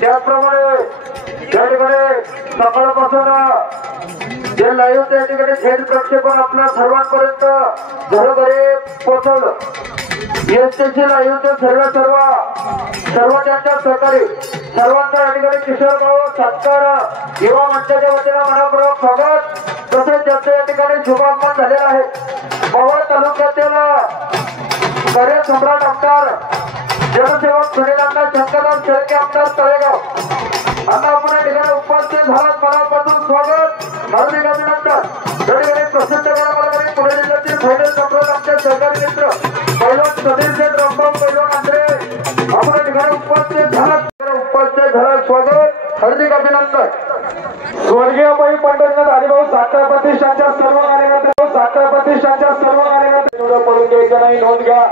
त्याचप्रमाणे या ठिकाणी सकाळपासून जे लाईव्ह त्या ठिकाणी थेट प्रक्षेपण आपल्या सर्वांपर्यंत घरोघरी पोहोचवलं। एसटीसी लाईव्हचे सर्व त्यांच्या सहकारी सर्वांचा या ठिकाणी किशोर भाऊ सत्कार युवा मंचाच्या वतीने मनपूर्वक स्वागत तसेच त्यांचं या ठिकाणी शुभागमन झालेलं आहे। पवळ तालुक्यातील कार्य सम्राट आमदार जनसेवक सुनील अण्णा शंकरराव शेळके आमदार तळेगाव आता आपण या ठिकाणी उपस्थित झालात मनापासून स्वागत हार्दिक अभिनंदन। या ठिकाणी प्रसिद्ध गणमालकांनी पुणे जिल्ह्यातील फायनल चक्रात आमचे सहकारी मित्र पैलवान सतीश शेठ रामभाऊ पैलवान आंध्रे आपण या ठिकाणी उपस्थित झालात स्वागत हार्दिक अभिनंदन। स्वर्गीय बाई पंढरीनाथ हरिभाऊ साखर प्रतिष्ठानच्या सर्व कार्यकर्ते पडून घ्यायचं नाही, नोंद घ्या।